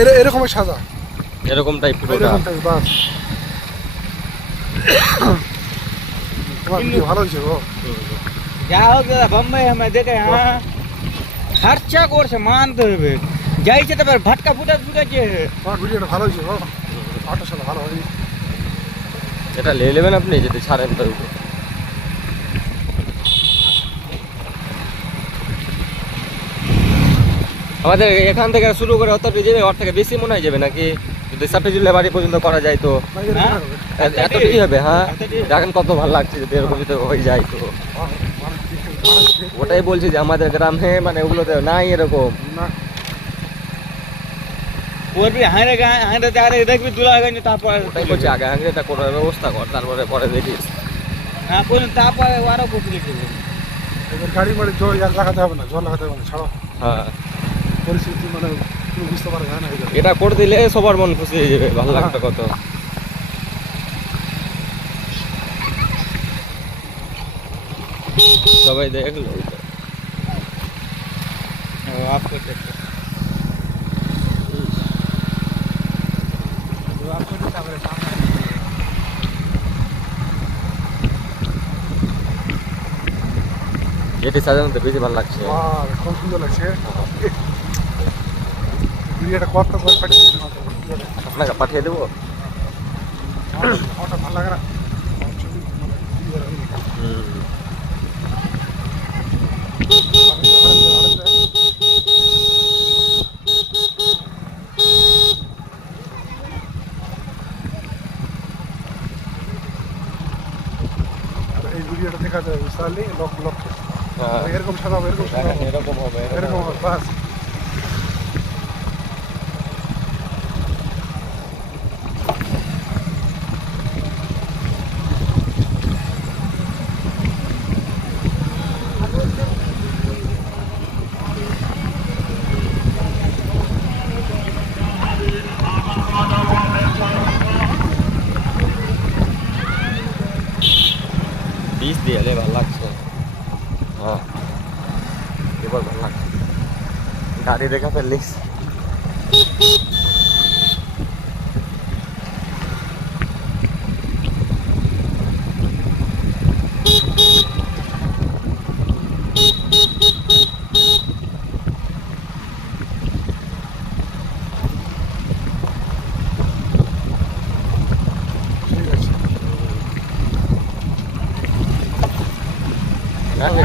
এরকমই সাজা, এরকম টাইপ পুরোটা। এরকম টাইপ বাস। তোমার ভিডিও ভালো হয়েছে গো। যা হোক দাদা, বোম্বাই আমরা দেখে হ্যাঁ খরচা করছে মানতে হবে, যাইছে তারপর ভাটকা ফুটাচ্ছে। তোমার ভিডিওটা ভালো হয়েছে গো, আটটা সালে ভালো হয়নি। এটা নিয়ে নেবেন আপনি যদি ছাড়েন তো। আমাদের এখান থেকে শুরু করে অত যাবে, ওর থেকে বেশি মনে হয় যাবে নাকি? যদি সাপেজুল্লা বাড়ি পর্যন্ত করা যায় তো হ্যাঁ? এতটাই হবে। হ্যাঁ দেখেন কত ভালো লাগছে যদি এরকম যদি হয়ে যায় তো। ওটাই বলছি যে আমাদের গ্রামে মানে ওগুলোতে নাই এরকম। না করবি হাঁড়ে হাঁড়ে আরে দেখবি দুলাগঞ্জ, তারপর ওটাই বলছি আগে আগে এটা করার ব্যবস্থা কর, তারপরে পরে দেখিস। হ্যাঁ করুন, তারপরে আরো করতে দেবো। এবার গাড়ি মাড়ি জল লাগাতে হবে না, জল লাগাতে হবে না, ছাড়ো। হ্যাঁ পরিস্থিতি মানে তুমি বুঝতে পারবে না হয়ে যাবে। এটা করে দিলে সবার মন খুশি হয়ে যাবে, ভালো লাগবে কত। সবাই দেখলো आप को देखो तो आपको तो सामने এটি সাজানোতে বেশি ভালো লাগছে। আর খুব সুন্দর লাগছে। ভিডিওটা কত করে পাঠিয়ে দিন আপনাকে পাঠিয়ে দেবো। আমার ভালো লাগে না। এই ভিডিওটা দেখা যায় বিশালি লক্ষ লক্ষ। এরকম সাজাবো, এরকম সাজাবো, এরকম হবে, এরকম হবে বাস। পিস দিয়ে ভালো লাগছে। হ্যাঁ এবার ভালো লাগছে, গাড়ি দেখা ফেললিস।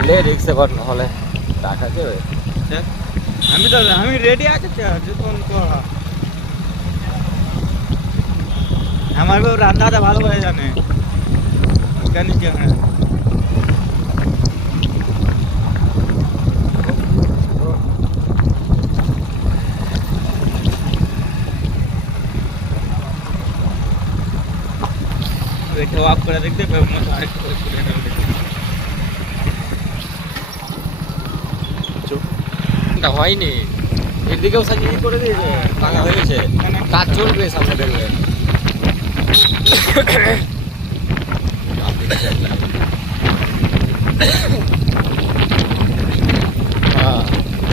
ले रिक्स से कर নহলে টাকা দেবে। আমি রেডি আছে যখন করা আমার বউ রান্নাটা ভালো করে জানে জানিস কি হ্যাঁ এটা ওয়াক করে দেখতে পাবো না আরেকটু করে এটা হয়নি, এদিকেও সাজিয়ে করে দিয়েছে, ভাঙা হয়ে গেছে, কাজ চলবে সামনে দেখবে। হ্যাঁ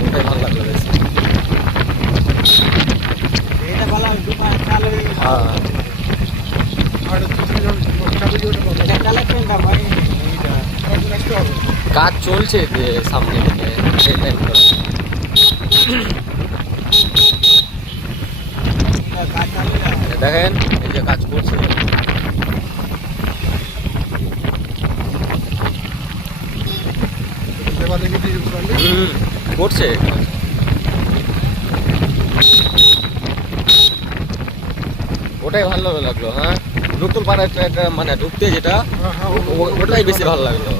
ওটাই ভালো লাগলো বেশি। এটা ভালো দোকান চালু হ্যাঁ আর এটা কালেকশনটা ভাই এটা কাজ চলছে যে সামনে দিকে সেই টাইম করে। কাজ চালু দেখেন এই যে কাজ করছে, করছে ওটাই ভালো লাগলো। হ্যাঁ নতুন পাড়া একটা মানে ঢুকতে যেটা ওটাই বেশি ভালো লাগলো।